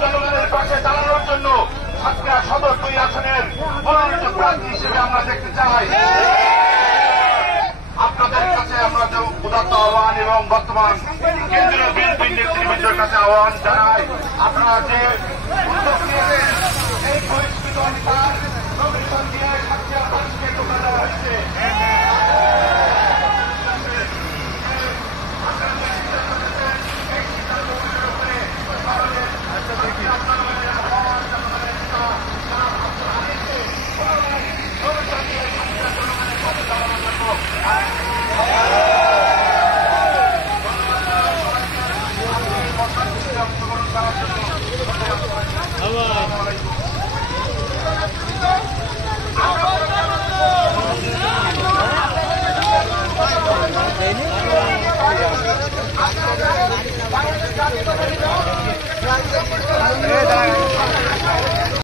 জনগণের পাশে দাঁড়ানোর জন্য সাতক্ষীরা সদর 2 আসনের মনোনীত প্রার্থী হিসেবে আমরা দেখতে চাই। আপনাদের কাছে আমরা যে উদাত্ত আহ্বান এবং বর্তমান কেন্দ্রীয় বিএনপি নেতৃবৃন্দের কাছে আহ্বান জানাই, আপনারা যে উদ্যোগ নিয়েছেন